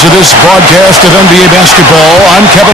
to this broadcast of NBA basketball. I'm Kevin.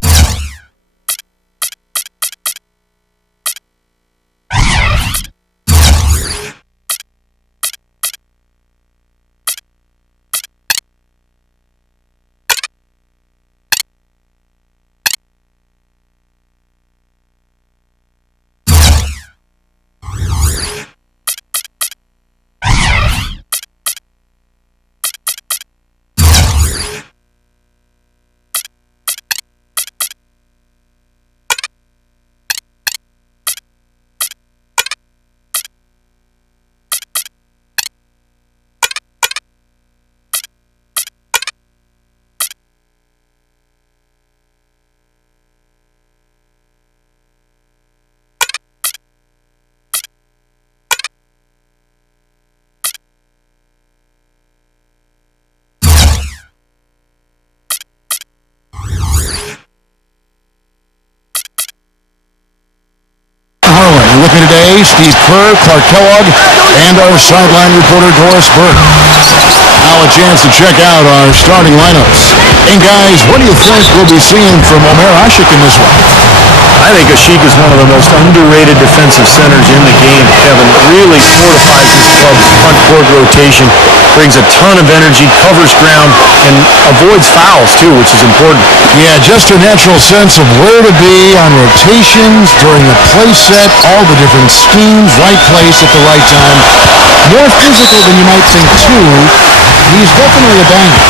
With me today, Steve Kerr, Clark Kellogg, and our sideline reporter, Doris Burke. Now a chance to check out our starting lineups. And guys, what do you think we'll be seeing from Omer Asik in this one? I think Asik is one of the most underrated defensive centers in the game, Kevin. Really fortifies his club's front court rotation, brings a ton of energy, covers ground, and avoids fouls, too, which is important. Yeah, just a natural sense of where to be on rotations during the play set, all the different schemes, right place at the right time. More physical than you might think, too. He's definitely a banger.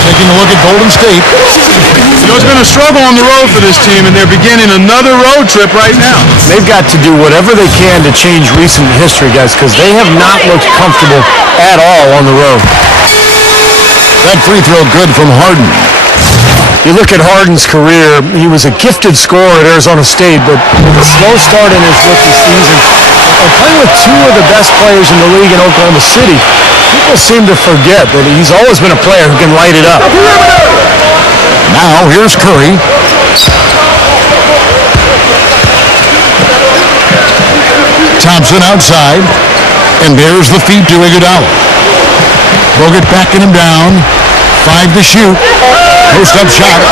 Taking a look at Golden State. You know, it's been a struggle on the road for this team, and they're beginning another road trip right now. They've got to do whatever they can to change recent history, guys, because they have not looked comfortable at all on the road. That free throw good from Harden. You look at Harden's career, he was a gifted scorer at Arizona State, but with a slow start in his rookie season, and playing with two of the best players in the league in Oklahoma City, people seem to forget that he's always been a player who can light it up. Now, here's Curry. Thompson outside, and there's the feed to Iguodala. Bogut backing him down. 5 to shoot. Post-up shot.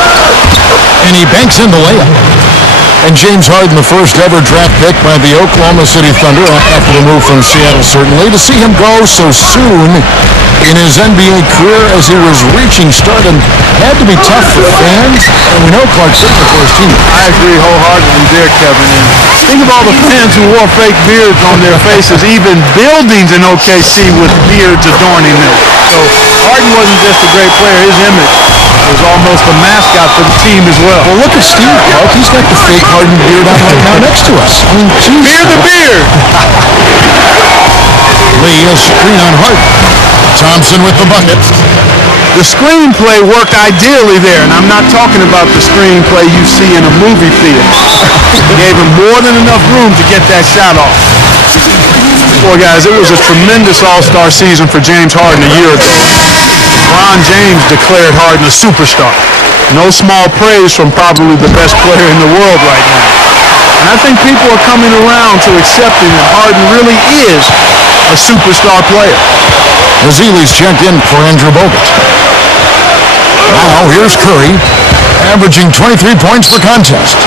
And he banks in the layup. And James Harden, the first ever draft pick by the Oklahoma City Thunder, after the move from Seattle, certainly. To see him go so soon in his NBA career as he was reaching stardom had to be tough for fans. And we know Clark Kellogg for his team. I agree wholeheartedly there, Kevin. And think of all the fans who wore fake beards on their faces, even buildings in OKC with beards adorning them. So Harden wasn't just a great player. His image was almost a mascot for the team as well. Well, look at Steve, Clark. He's got the fake Harden beard on right now next to us. I mean, geez. Beard the beard. Lee, a screen on Harden. Thompson with the bucket. The screenplay worked ideally there, and I'm not talking about the screenplay you see in a movie theater. Gave him more than enough room to get that shot off. Boy, guys, it was a tremendous all-star season for James Harden a year ago. LeBron James declared Harden a superstar. No small praise from probably the best player in the world right now. And I think people are coming around to accepting that Harden really is a superstar player. Ezeli's checked in for Andrew Bogut. Now here's Curry, averaging 23 points per contest.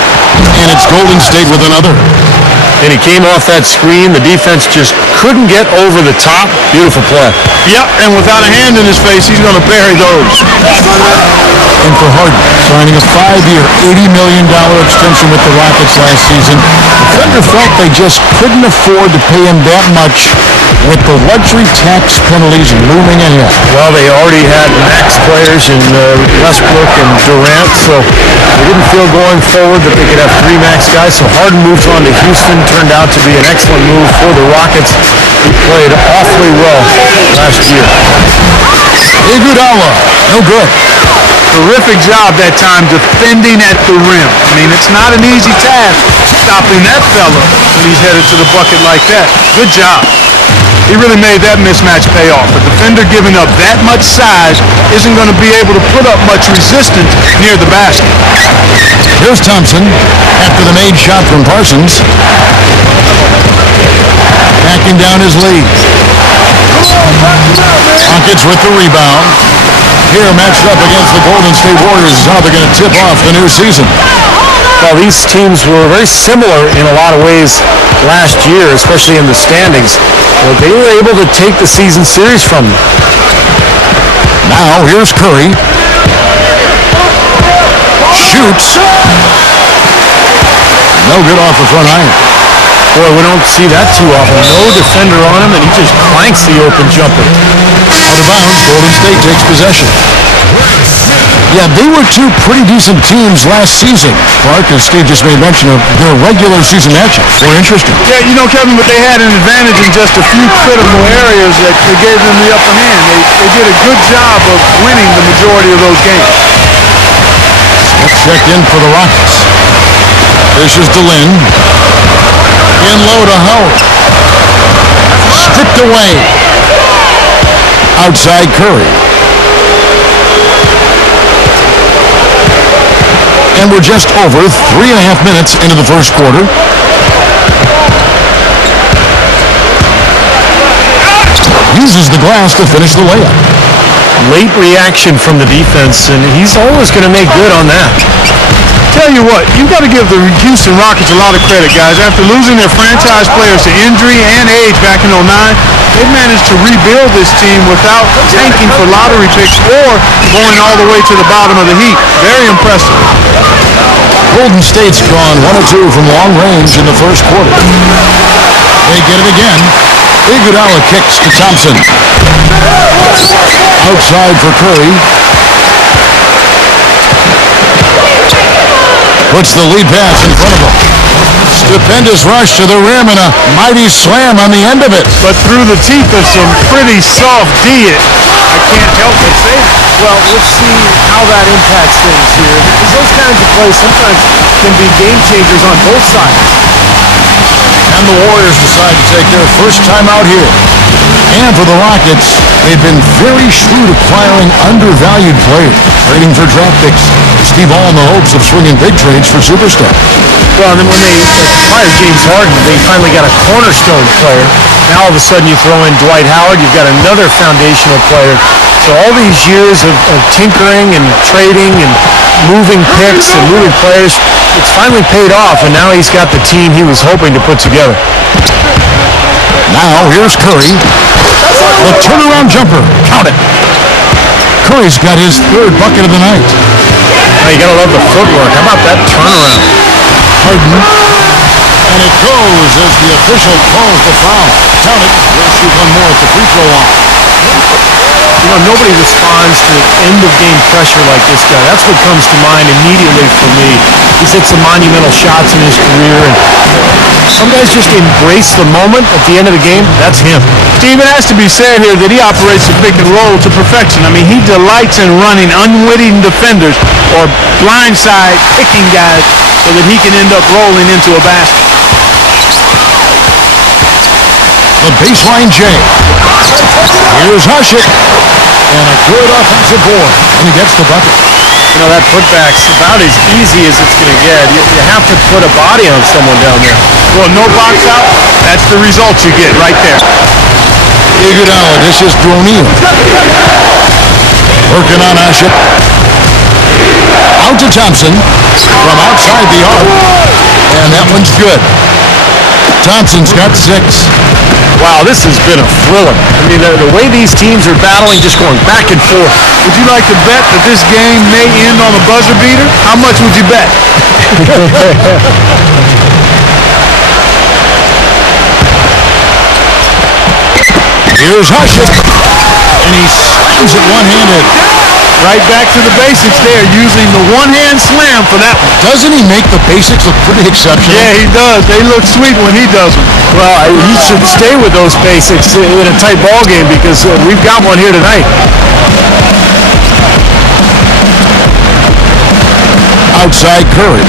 And it's Golden State with another. And he came off that screen. The defense just couldn't get over the top. Beautiful play. Yep, and without a hand in his face, he's going to bury those. And for Harden, signing a 5-year, $80 million extension with the Rockets last season, the Thunder felt they just couldn't afford to pay him that much with the luxury tax penalties looming ahead. Well, they already had max players in Westbrook and Durant, so they didn't feel going forward that they could have 3 max guys. So Harden moves on to Houston. Turned out to be an excellent move for the Rockets. He played awfully well last year. Iguodala, no good. Terrific job that time defending at the rim. I mean, it's not an easy task stopping that fella when he's headed to the bucket like that. Good job. He really made that mismatch pay off. A defender giving up that much size isn't going to be able to put up much resistance near the basket. Here's Thompson after the made shot from Parsons. Backing down his lead. Rockets with the rebound. here matched up against the Golden State Warriors is how they're going to tip off the new season. Well, these teams were very similar in a lot of ways last year, especially in the standings. Well, they were able to take the season series from them. Now, here's Curry. Shoots. No good off the front iron. Boy, we don't see that too often. No defender on him, and he just clanks the open jumper. Out of bounds, Golden State takes possession. Yeah, they were two pretty decent teams last season. Clark, as Steve just made mention of, their regular season matchups were interesting. Yeah, you know, Kevin, but they had an advantage in just a few critical areas that gave them the upper hand. They did a good job of winning the majority of those games. Smith checked in for the Rockets. This is DeLynn. In low to Howard. Stripped away. Outside Curry. And we're just over 3.5 minutes into the first quarter. Uses the glass to finish the layup. Late reaction from the defense, and he's always going to make good on that. Tell you what, you got to give the Houston Rockets a lot of credit, guys. After losing their franchise players to injury and age back in '09, they've managed to rebuild this team without tanking for lottery picks or going all the way to the bottom of the heap. Very impressive. Golden State's gone 1 of 2 from long range in the first quarter. They get it again. Iguodala kicks to Thompson. Outside for Curry. Puts the lead pass in front of him. Stupendous rush to the rim and a mighty slam on the end of it. But through the teeth of some pretty soft D, I can't help but say it. Well, let's see how that impacts things here, because those kinds of plays sometimes can be game changers on both sides. And the Warriors decide to take their first time out here. And for the Rockets, they've been very shrewd acquiring undervalued players, trading for draft picks. Steve all in the hopes of swinging big trades for superstars. Well, and then when they acquired James Harden, they finally got a cornerstone player. Now all of a sudden you throw in Dwight Howard, you've got another foundational player. So all these years of tinkering and trading and moving picks and moving players, it's finally paid off, and now he's got the team he was hoping to put together. Now here's Curry. The turnaround jumper. Count it. Curry's got his third bucket of the night. Now you gotta love the footwork. How about that turnaround? Harden. And it goes as the official calls the foul. Count it. We'll shoot one more at the free throw line. You know, nobody responds to end-of-game pressure like this guy. That's what comes to mind immediately for me. He's hit some monumental shots in his career, and some guys just embrace the moment at the end of the game. That's him. Steve, it has to be said here that he operates the pick and roll to perfection. I mean, he delights in running unwitting defenders or blindside picking guys so that he can end up rolling into a basket. The baseline J. Here's Hushit. And a good offensive board. And he gets the bucket. You know, that putback's about as easy as it's going to get. You have to put a body on someone down there. Well, no box out, that's the result you get right there. Iguodala dishes to O'Neal. Working on Hushit. Out to Thompson from outside the arc. And that one's good. Thompson's got 6. Wow, this has been a thriller. I mean, the way these teams are battling, just going back and forth. Would you like to bet that this game may end on a buzzer beater? How much would you bet? Here's Hushit. And he slams it one-handed. Right back to the basics there, using the one-hand slam for that one. Doesn't he make the basics look pretty exceptional? Yeah, he does. They look sweet when he does them. Well, he should stay with those basics in a tight ball game, because we've got one here tonight. Outside Curry.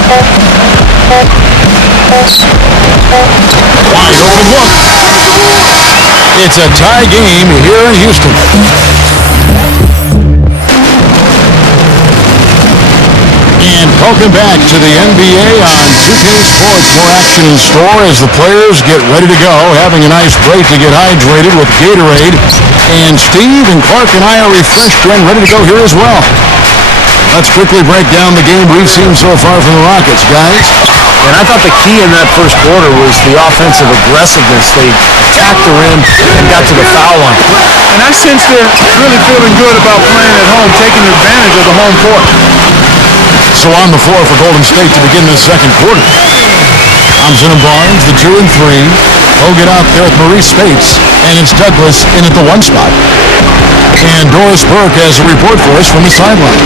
Wide open look. It's a tie game here in Houston. And Welcome back to the NBA on 2K Sports. More action in store as the players get ready to go, having a nice break to get hydrated with Gatorade. And Steve and Clark and I are refreshed and ready to go here as well. Let's quickly break down the game we've seen so far from the Rockets, guys. And I thought the key in that first quarter was the offensive aggressiveness. They attacked the rim and got to the foul line. And I sense they're really feeling good about playing at home, taking advantage of the home court. So on the floor for Golden State to begin this second quarter. Thompson and Barnes, the 2 and 3. Hogan out there with Maurice Spates, and it's Douglas in at the 1 spot. And Doris Burke has a report for us from the sideline.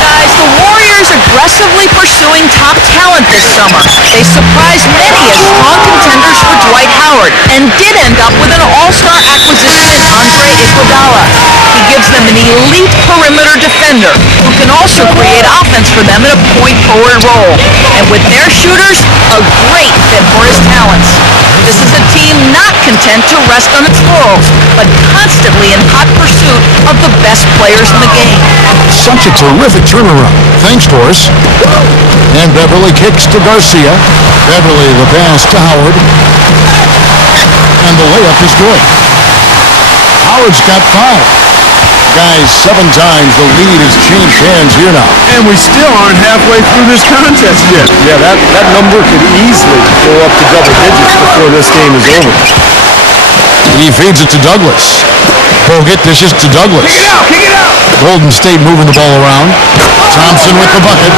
Guys, the Warriors aggressively pursuing top talent this summer. They surprised many as strong contenders for Dwight Howard and did end up with an all-star acquisition in Andre Iguodala. He gives them an elite perimeter defender who can also create offense for them in a point forward role. And with their shooters, a great fit for his talents. This is a team not content to rest on its laurels, but constantly in hot pursuit of the best players in the game. Such a terrific turnaround. Thanks, Doris. And Beverly kicks to Garcia. Beverly the pass to Howard. And the layup is good. Howard's got 5. Guys, 7 times the lead has changed hands here now. And we still aren't halfway through this contest yet. Yeah, that number could easily go up to double digits before this game is over. He feeds it to Douglas. Bogut dishes to Douglas. Kick it out, kick it out! Golden State moving the ball around. Thompson with the bucket.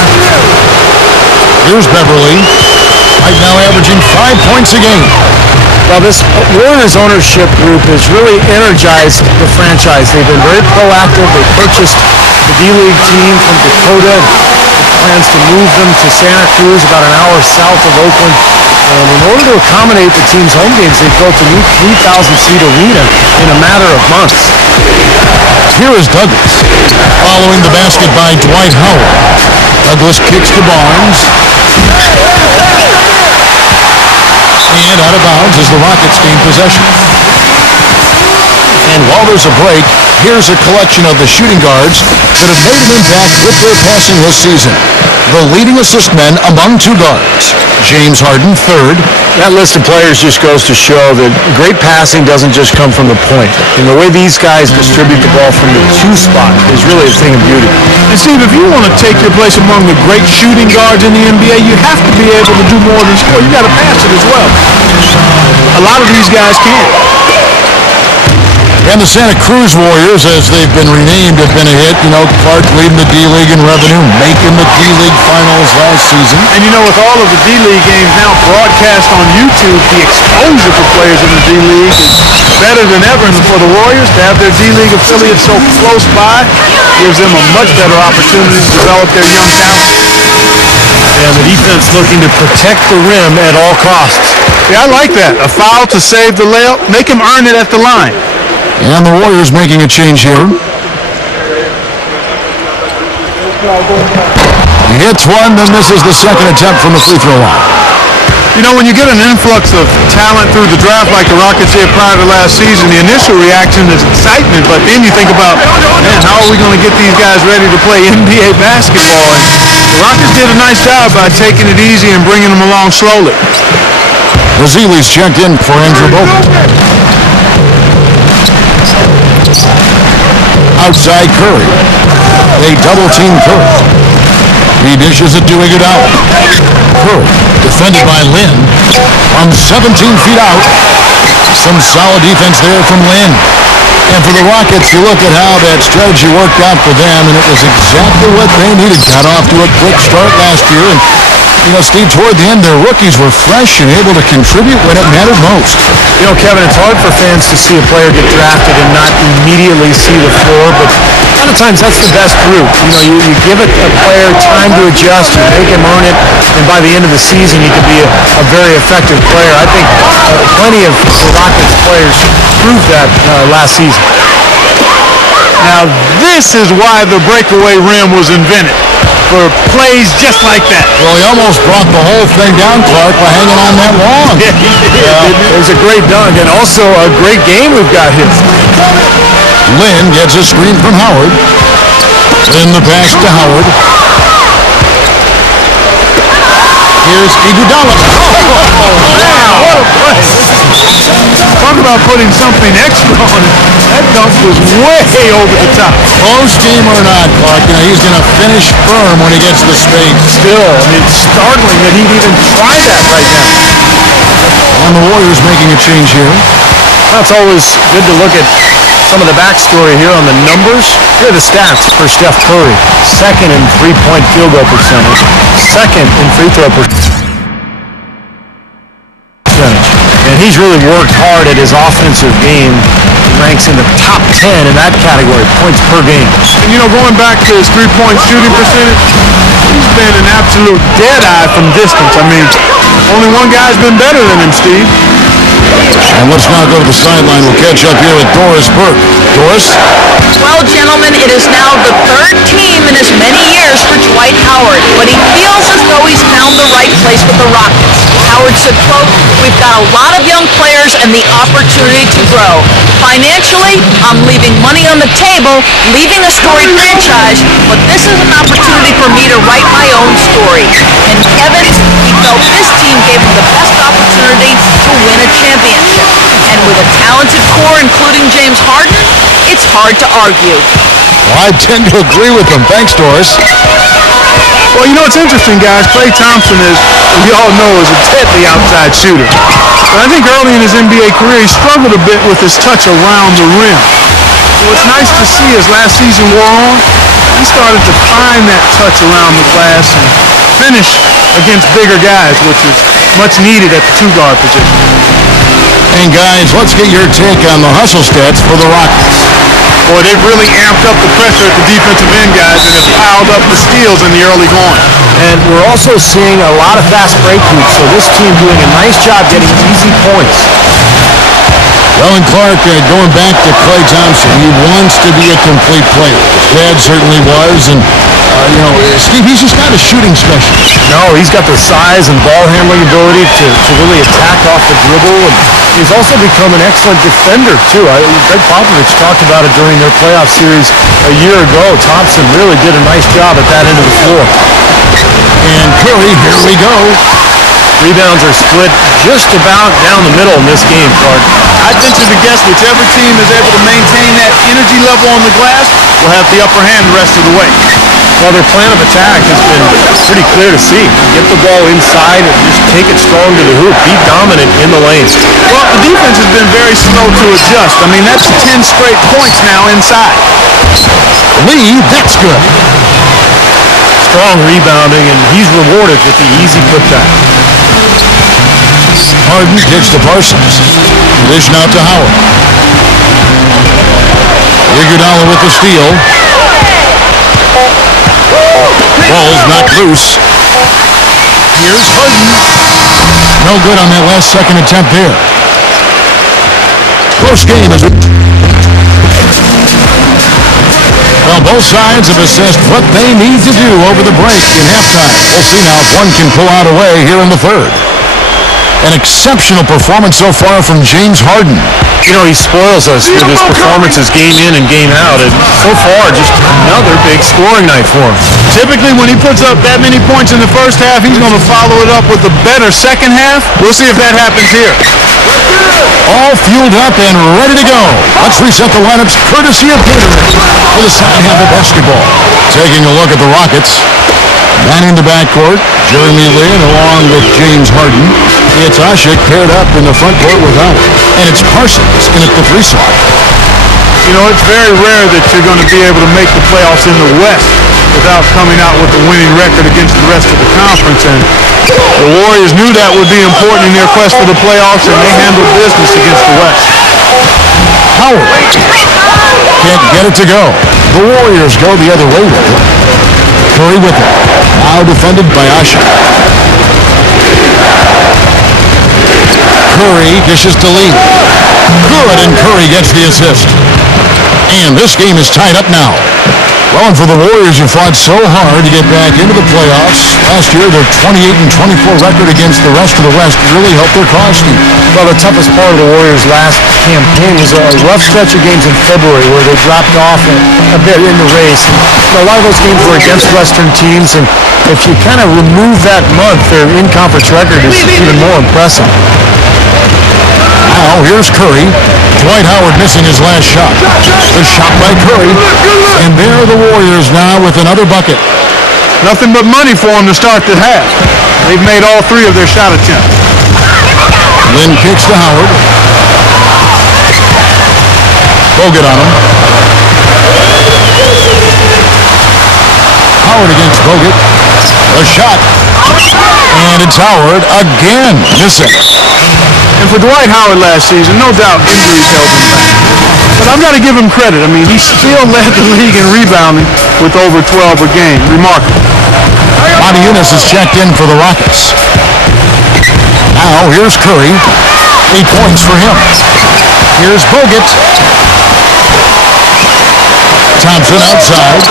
Here's Beverly. Right now averaging 5 points a game. Well, this Warriors ownership group has really energized the franchise. They've been very proactive. They purchased the D-League team from Dakota. Plans to move them to Santa Cruz, about an hour south of Oakland. And in order to accommodate the team's home games, they've built a new 3,000-seat arena in a matter of months. Here is Douglas, following the basket by Dwight Howard. Douglas kicks to Barnes. And out of bounds as the Rockets gain possession. And while there's a break, here's a collection of the shooting guards that have made an impact with their passing this season. The leading assist men among 2 guards. James Harden, 3rd. That list of players just goes to show that great passing doesn't just come from the point. And the way these guys distribute the ball from the 2 spot is really a thing of beauty. And Steve, if you want to take your place among the great shooting guards in the NBA, you have to be able to do more than score. You got to pass it as well. A lot of these guys can't. And the Santa Cruz Warriors, as they've been renamed, have been a hit. You know, Clark leading the D-League in revenue, making the D-League finals last season. And you know, with all of the D-League games now broadcast on YouTube, the exposure for players in the D-League is better than ever. And for the Warriors to have their D-League affiliate so close by gives them a much better opportunity to develop their young talent. And the defense looking to protect the rim at all costs. Yeah, I like that. A foul to save the layup. Make him earn it at the line. And the Warriors making a change here. He hits one, then this is the second attempt from the free throw line. You know, when you get an influx of talent through the draft like the Rockets did prior to last season, the initial reaction is excitement, but then you think about, man, how are we going to get these guys ready to play NBA basketball? And the Rockets did a nice job by taking it easy and bringing them along slowly. Vassili's checked in for Andrew Bogut. Outside Curry. They double-team Curry. He dishes it to Iguodala. Curry, defended by Lynn, from 17 feet out. Some solid defense there from Lynn. And for the Rockets, you look at how that strategy worked out for them, and it was exactly what they needed. Got off to a quick start last year, and you know, Steve, toward the end, their rookies were fresh and able to contribute when it mattered most. You know, Kevin, it's hard for fans to see a player get drafted and not immediately see the floor, but a lot of times that's the best route. You know, you give it a player time to adjust, you make him earn it, and by the end of the season, he can be a very effective player. I think plenty of the Rockets players proved that last season. Now, this is why the breakaway rim was invented, for plays just like that. Well, he almost brought the whole thing down, Clark, by hanging on that long. It was a great dunk, and also a great game we've got here. Lynn gets a screen from Howard. Lynn the pass to Howard. Here's Iguodala. What a play. Talk about putting something extra on it. That dunk was way over the top. Close game or not, Clark, he's going to finish firm when he gets the space. Still, I mean, it's startling that he'd even try that right now. And the Warriors making a change here. That's always good to look at some of the backstory here on the numbers. Here are the stats for Steph Curry. Second in three-point field goal percentage. Second in free throw percentage. And he's really worked hard at his offensive game. He ranks in the top 10 in that category, points per game. And, going back to his three-point shooting percentage, he's been an absolute dead-eye from distance. I mean, only one guy's been better than him, Steve. And let's now go to the sideline. We'll catch up here with Doris Burke. Doris? Well, gentlemen, it is now the third team in as many years for Dwight Howard, but he feels as though he's found the right place with the Rockets. Howard said, quote, "We've got a lot of young players and the opportunity to grow. Financially, I'm leaving money on the table, leaving a storied franchise, but this is an opportunity for me to write my own story." And Evans, he felt this team gave him the best opportunity to win a championship. And with a talented core, including James Harden, it's hard to argue. Well, I tend to agree with him. Thanks, Doris. Well, it's interesting, guys. Klay Thompson is, we all know, is a deadly outside shooter. But I think early in his NBA career, he struggled a bit with his touch around the rim. So it's nice to see as last season wore on, he started to find that touch around the glass and finish against bigger guys, which is much needed at the two-guard position. And guys, let's get your take on the hustle stats for the Rockets. Boy, they've really amped up the pressure at the defensive end, guys, and have piled up the steals in the early going. And we're also seeing a lot of fast break hoops, so this team doing a nice job getting easy points. Well, and Clark, going back to Klay Thompson, he wants to be a complete player. His dad certainly was, and, Steve, he's just not a shooting specialist. No, he's got the size and ball handling ability to really attack off the dribble, and he's also become an excellent defender, too. Greg Popovich talked about it during their playoff series a year ago. Thompson really did a nice job at that end of the floor. And Curry, here we go. Rebounds are split just about down the middle in this game, Clark. I'd venture to guess whichever team is able to maintain that energy level on the glass will have the upper hand the rest of the way. Well, their plan of attack has been pretty clear to see. Get the ball inside and just take it strong to the hoop. Be dominant in the lanes. Well, the defense has been very slow to adjust. I mean, that's 10 straight points now inside. Lee, that's good. Strong rebounding, and he's rewarded with the easy putback. Harden gives to Parsons. Dish out to Howard. Iguodala with the steal. Ball's knocked loose. Here's Harden. No good on that last second attempt there. Close game as well, both sides have assessed what they need to do over the break in halftime. We'll see now if one can pull out a way here in the third. An exceptional performance so far from James Harden. He spoils us with his performances game in and game out, and so far, just another big scoring night for him. Typically, when he puts up that many points in the first half, he's going to follow it up with a better second half. We'll see if that happens here. All fueled up and ready to go. Let's reset the lineups courtesy of Gatorade for the second half of basketball. Taking a look at the Rockets. Man in the backcourt, Jeremy Lin along with James Harden. It's Ashik paired up in the front court with Howard. And it's Parsons in at the 3 slot. It's very rare that you're going to be able to make the playoffs in the West without coming out with a winning record against the rest of the conference. And the Warriors knew that would be important in their quest for the playoffs, and they handled business against the West. Howard can't get it to go. The Warriors go the other way with it. Curry with it. Now defended by Ashik. Curry dishes to Lee. Good, and Curry gets the assist. And this game is tied up now. Well, and for the Warriors, who fought so hard to get back into the playoffs, last year their 28-24 record against the rest of the West really helped their cause, Steve. Well, the toughest part of the Warriors' last campaign was a rough stretch of games in February where they dropped off a bit in the race. A lot of those games were against Western teams, and if you kind of remove that month, their in-conference record is even more impressive. Now, here's Curry. Dwight Howard missing his last shot. The shot by Curry. And there are the Warriors now with another bucket. Nothing but money for them to start the half. They've made all three of their shot attempts. Lynn kicks to Howard. Bogut on him. Howard against Bogut. A shot. And it's Howard again missing. And for Dwight Howard last season, no doubt injuries held him back. But I've got to give him credit. I mean, he still led the league in rebounding with over 12 a game. Remarkable. Monty Eunice is checked in for the Rockets. Now, here's Curry. 8 points for him. Here's Bogut. Thompson outside.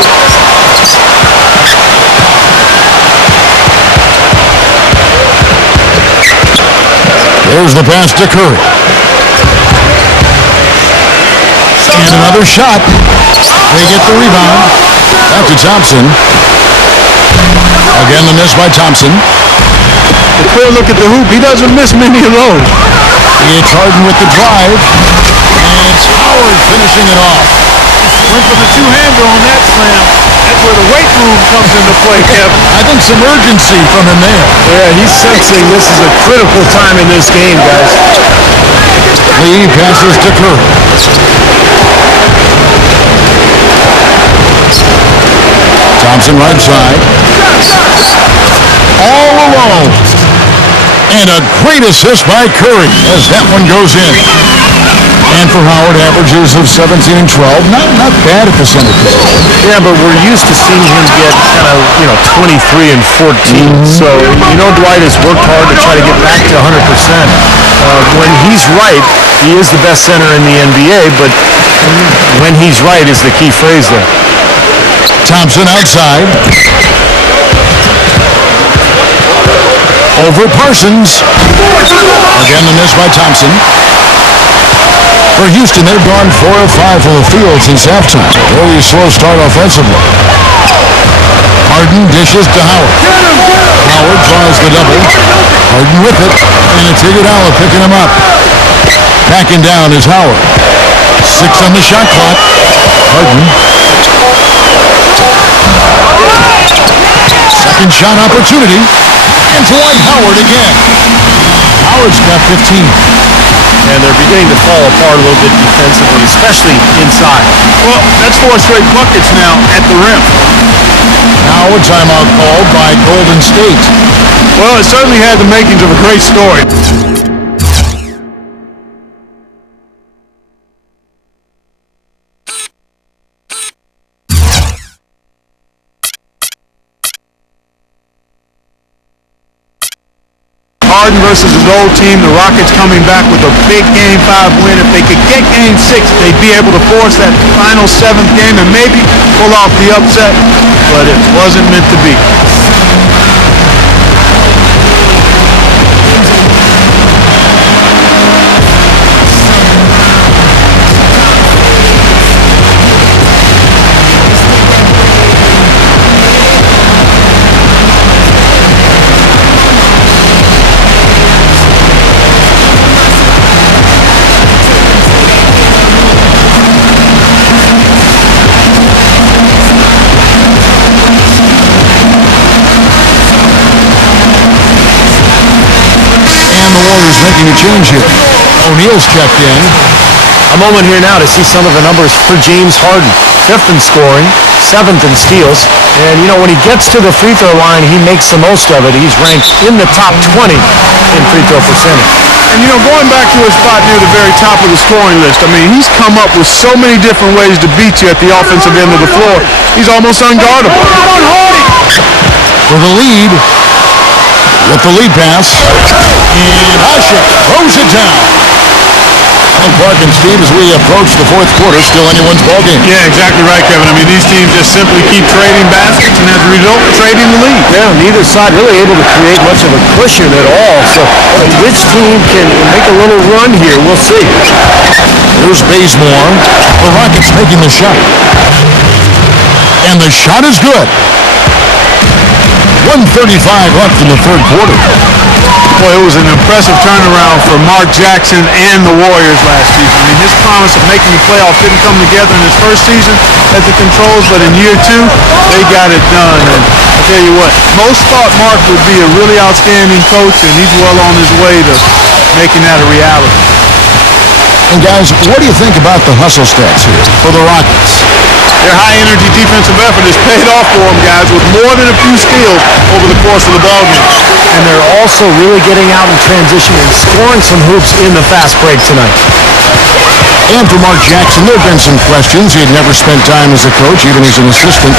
There's the pass to Curry. And another shot. They get the rebound. Back to Thompson. Again, the miss by Thompson. A clear look at the hoop. He doesn't miss many of those. It's Harden with the drive. And it's Howard finishing it off. Went for the two-hander on that slam. That's where the weight room comes into play, Kevin. I think some urgency from him there. Yeah, he's sensing this is a critical time in this game, guys. Lee passes to Curry. Thompson right side. All alone. And a great assist by Curry as that one goes in. And for Howard, averages of 17 and 12. Not bad at percentages. Yeah, but we're used to seeing him get kind of, 23 and 14. So, Dwight has worked hard to try to get back to 100%. When he's right, he is the best center in the NBA, but when he's right is the key phrase there. Thompson outside. Over Parsons. Again, the miss by Thompson. For Houston, they've gone 4 of 5 from the field since halftime. Very slow start offensively. Harden dishes to Howard. Howard tries the double. Harden with it. And it's Iguodala picking him up. Backing down is Howard. 6 on the shot clock. Harden. Second shot opportunity. And Dwight Howard again. Howard's got 15. And they're beginning to fall apart a little bit defensively, especially inside. Well, that's 4 straight buckets now at the rim. Now a timeout called by Golden State. Well, it certainly had the makings of a great story. Harden versus his old team, the Rockets coming back with a big Game 5 win. If they could get Game 6, they'd be able to force that final 7th game and maybe pull off the upset, but it wasn't meant to be. Making a change here. O'Neal's checked in. A moment here now to see some of the numbers for James Harden. 5th in scoring, 7th in steals. And, when he gets to the free throw line, he makes the most of it. He's ranked in the top 20 in free throw percentage. And, going back to his spot near the very top of the scoring list, he's come up with so many different ways to beat you at the offensive end of the floor. He's almost unguardable. For the lead. With the lead pass. And Hasek throws it down. Allen Park and Steve, as we approach the fourth quarter, still anyone's ballgame. Yeah, exactly right, Kevin. I mean, these teams just simply keep trading baskets, and as a result, trading the lead. Yeah, neither side really able to create much of a cushion at all. So which team can make a little run here? We'll see. Here's Bazemore. The Rockets taking the shot. And the shot is good. 1:35 left in the third quarter. Boy, it was an impressive turnaround for Mark Jackson and the Warriors last season. I mean, his promise of making the playoffs didn't come together in his first season at the Controls, but in year two, they got it done. And I tell you what, most thought Mark would be a really outstanding coach, and he's well on his way to making that a reality. And guys, what do you think about the hustle stats here for the Rockets? Their high-energy defensive effort has paid off for them, guys, with more than a few steals over the course of the ballgame. And they're also really getting out in transition and scoring some hoops in the fast break tonight. And for Mark Jackson, there have been some questions. He had never spent time as a coach, even as an assistant.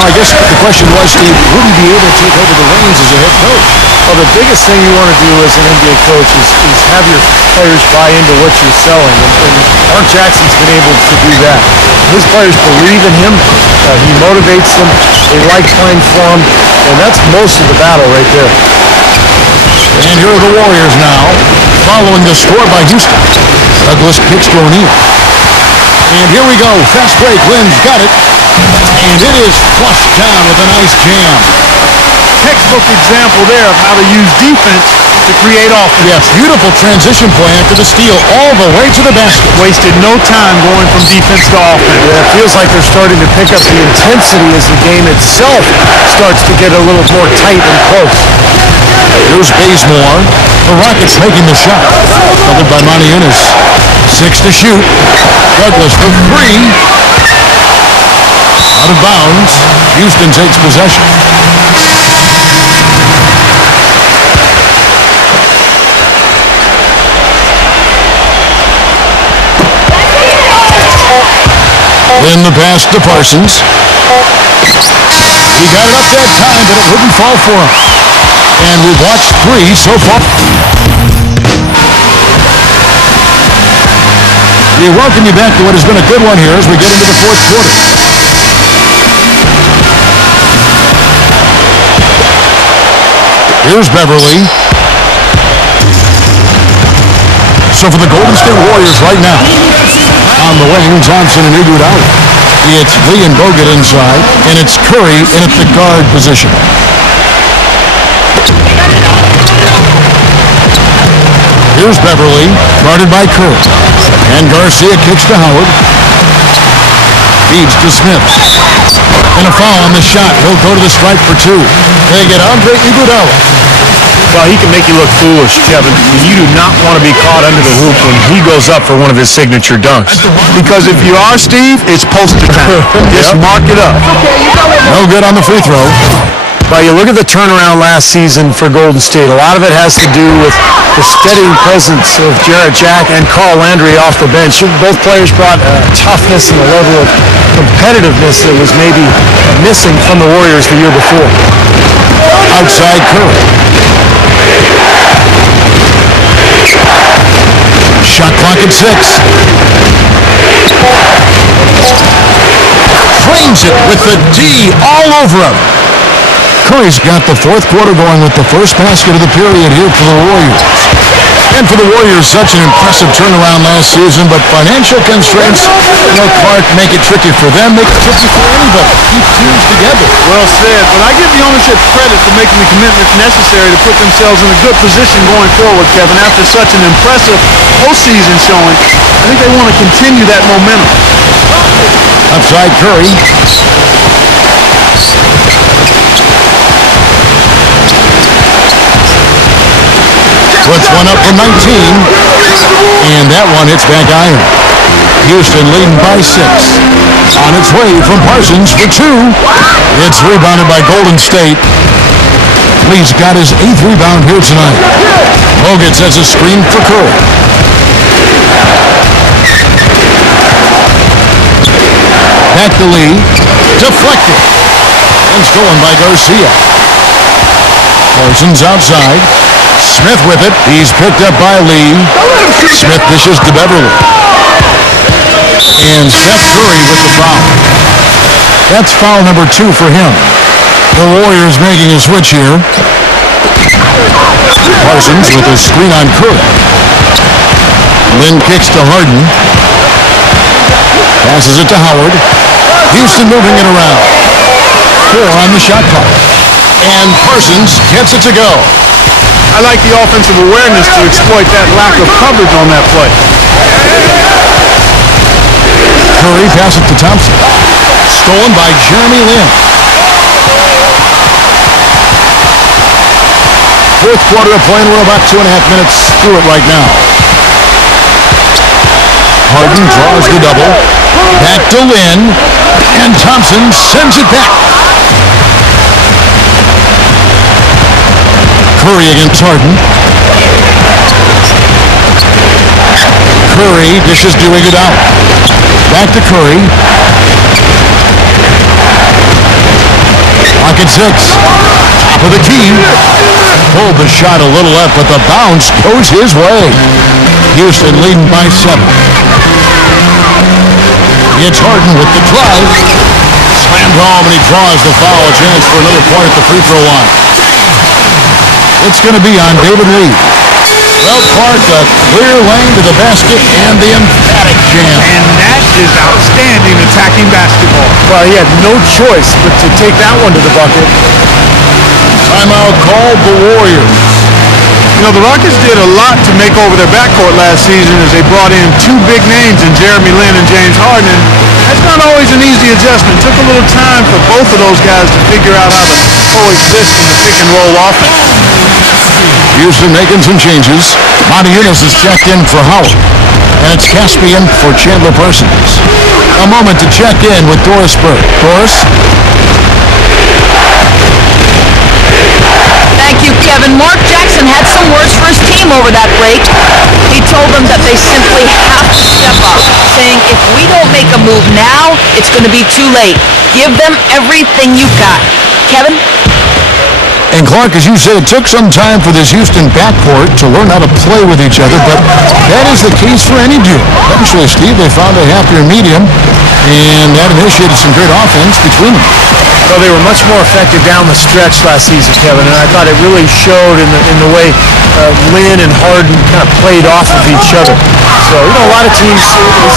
I guess the question was, Steve, would he be able to take over the reins as a head coach? Well, the biggest thing you want to do as an NBA coach is have your players buy into what you're selling. And Mark Jackson's been able to do that. His players believe in him. He motivates them. They like playing for him. And that's most of the battle right there. And here are the Warriors now, following the score by Houston. Douglas pitch to O'Neal. And here we go. Fast break. Lynn's got it. And it is flushed down with a nice jam. Textbook example there of how to use defense to create offense. Yes, beautiful transition play after the steal all the way to the basket. Wasted no time going from defense to offense. Yeah, it feels like they're starting to pick up the intensity as the game itself starts to get a little more tight and close. Here's Bazemore. The Rockets making the shot. Covered by Monty Ennis. 6 to shoot. Douglas for 3. Out of bounds. Houston takes possession. In the pass to Parsons. He got it up that time, but it wouldn't fall for him. And we've watched 3 so far. We welcome you back to what has been a good one here as we get into the fourth quarter. Here's Beverly. So for the Golden State Warriors right now, on the wing, Johnson and Iguodala. It's Lee and Bogut inside, and it's Curry in at the guard position. Here's Beverly, guarded by Curry. And Garcia kicks to Howard. Feeds to Smith. And a foul on the shot. He'll go to the stripe for 2. They get Andre Iguodala. Well, he can make you look foolish, Kevin. You do not want to be caught under the hoop when he goes up for one of his signature dunks. Because if you are, Steve, it's poster time. Just mark it up. No good on the free throw. Well, you look at the turnaround last season for Golden State. A lot of it has to do with the steady presence of Jarrett Jack and Carl Landry off the bench. Both players brought toughness and a level of competitiveness that was maybe missing from the Warriors the year before. Outside Curry. Shot clock at 6. Frames it with the D all over him. Curry's got the fourth quarter going with the first basket of the period here for the Warriors. And for the Warriors, such an impressive turnaround last season, but financial constraints, Clark, make it tricky for them, make it tricky for anybody. Keep teams together. Well said, but I give the ownership credit for making the commitments necessary to put themselves in a good position going forward, Kevin. After such an impressive postseason showing, I think they want to continue that momentum. Outside Curry. Puts one up from 19, and that one hits back iron. Houston leading by 6. On its way from Parsons for 2. It's rebounded by Golden State. Lee's got his 8th rebound here tonight. Bogut sets a screen for Curry. Back to Lee. Deflected. And stolen by Garcia. Parsons outside. Smith with it. He's picked up by Lee. Smith dishes to Beverly. And Seth Curry with the foul. That's foul number 2 for him. The Warriors making a switch here. Parsons with a screen on Curry. Lynn kicks to Harden. Passes it to Howard. Houston moving it around. 4 on the shot clock. And Parsons gets it to go. I like the offensive awareness to exploit that lack of coverage on that play. Curry passes to Thompson. Stolen by Jeremy Lin. Fourth quarter of play, and we're about 2.5 minutes through it right now. Harden draws the double. Back to Lin. And Thompson sends it back. Curry against Harden. Curry dishes to Iguodala. Back to Curry. Pocket 6. Top of the key. Pulled the shot a little left, but the bounce goes his way. Houston leading by 7. It's Harden with the drive. Slammed home, and he draws the foul. A chance for another point at the free throw line. It's going to be on David Lee. Well, Clark, a clear lane to the basket and the emphatic jam. And that is outstanding attacking basketball. Well, he had no choice but to take that one to the bucket. Timeout called the Warriors. You know, the Rockets did a lot to make over their backcourt last season as they brought in 2 big names in Jeremy Lin and James Harden. And that's not always an easy adjustment. It took a little time for both of those guys to figure out how to coexist in the pick-and-roll offense. Houston making some changes. Monty Eunice is checked in for Howard. And it's Caspian for Chandler Parsons. A moment to check in with Doris Burke. Doris? Thank you, Kevin. Mark Jackson had some words for his team over that break. He told them that they simply have to step up, saying if we don't make a move now, it's going to be too late. Give them everything you've got. Kevin? And Clark, as you said, it took some time for this Houston backcourt to learn how to play with each other, but that is the case for any duo. Eventually, Steve, they found a happier medium, and that initiated some great offense between them. Well, they were much more effective down the stretch last season, Kevin, and I thought it really showed in the way Lin and Harden kind of played off of each other. So, you know, a lot of teams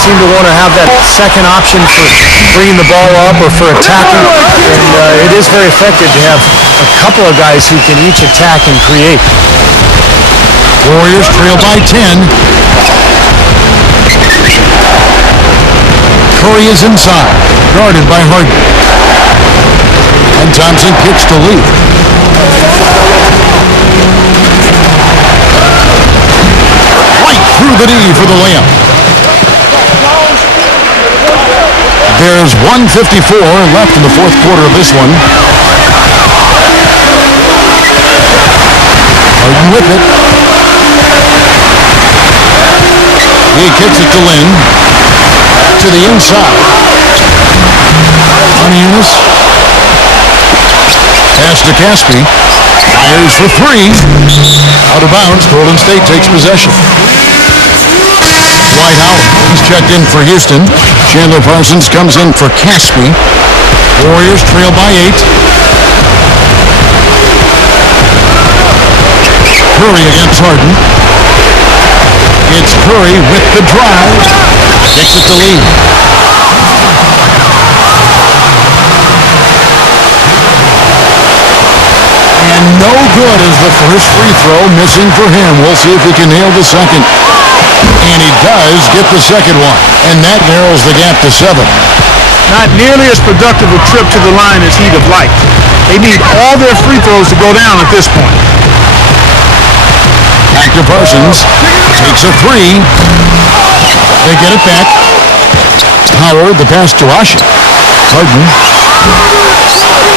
seem to want to have that second option for bringing the ball up or for attacking, and it is very effective to have a couple of guys who can each attack and create. Warriors trail by 10. Curry is inside, guarded by Harden. And Thompson kicks to Lee. Right through the knee for the layup. There's 1:54 left in the fourth quarter of this one. Harden with it. He kicks it to Lin. To the inside. On Eunice. Pass to Caspi. Fires for 3. Out of bounds. Golden State takes possession. Dwight Howard. He's checked in for Houston. Chandler Parsons comes in for Caspi. Warriors trail by 8. Curry against Harden. It's Curry with the drive. Kicks it to Lee. And no good is the first free throw, missing for him. We'll see if he can nail the second. And he does get the second one. And that narrows the gap to 7. Not nearly as productive a trip to the line as he'd have liked. They need all their free throws to go down at this point. Back to Parsons. Takes a 3. They get it back. Howard, the pass to Asha. Harden.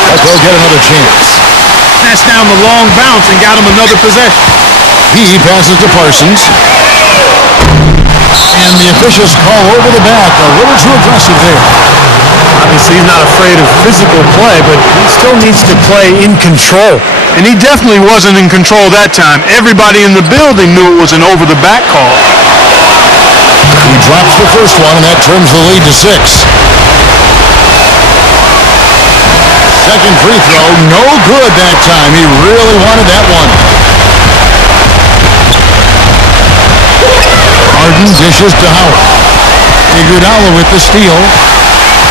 But they'll get another chance. Pass down the long bounce and got him another possession. He passes to Parsons. And the officials call over the back. A little too aggressive there. Obviously, he's not afraid of physical play, but he still needs to play in control. And he definitely wasn't in control that time. Everybody in the building knew it was an over-the-back call. He drops the first one, and that turns the lead to 6. Second free throw, no good that time. He really wanted that one. Harden dishes to Howard. Iguodala with the steal.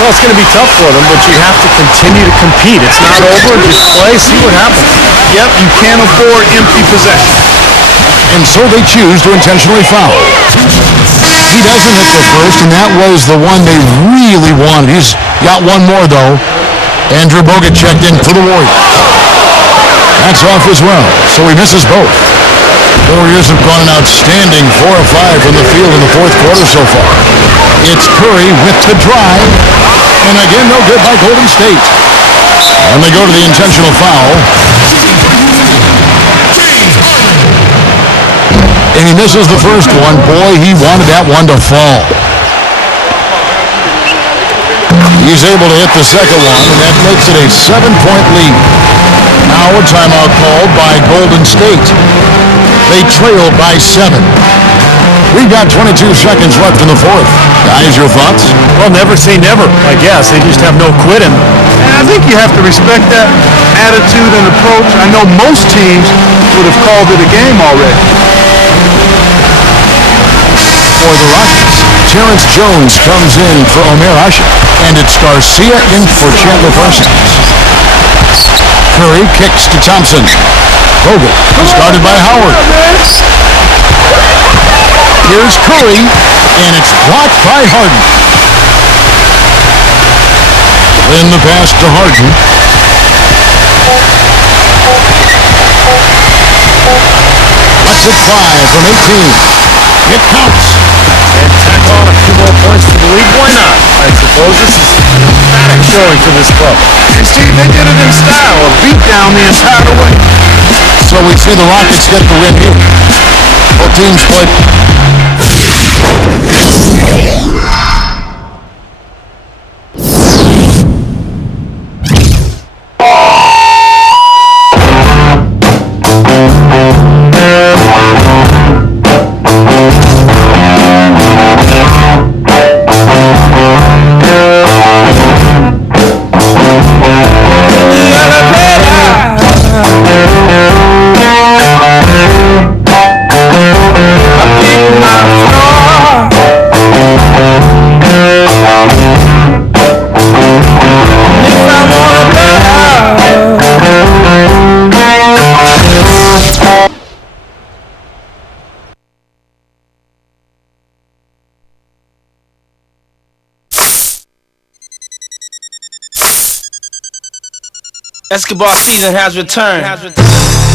Well, it's going to be tough for them, but you have to continue to compete. It's not over. Just play, see what happens. Yep, you can't afford empty possession. And so they choose to intentionally foul. He doesn't hit the first, and that was the one they really wanted. He's got one more, though. Andrew Bogut checked in for the Warriors. That's off as well, so he misses both. The Warriors have gone an outstanding 4 of 5 from the field in the fourth quarter so far. It's Curry with the drive, and again, no good by Golden State. And they go to the intentional foul. And he misses the first one. Boy, he wanted that one to fall. He's able to hit the second one, and that makes it a 7-point lead. Now a timeout called by Golden State. They trail by 7. We've got 22 seconds left in the fourth. Guys, your thoughts? Well, never say never, I guess. They just have no quit in them. And I think you have to respect that attitude and approach. I know most teams would have called it a game already. For the Rockets, Terrence Jones comes in for Omer Asher, and it's Garcia in for Chandler Parsons. Curry kicks to Thompson. Bogut is guarded by Howard. Here's Curry, and it's blocked by Harden. Then the pass to Harden. That's at 5 from 18. It counts. And tack on a few more points for the league. Why not? I suppose this is emphatic showing for this club. And Steve, they did it in style, a beat down the entire way. So we see the Rockets get the win here. Both teams played. Basketball season has returned.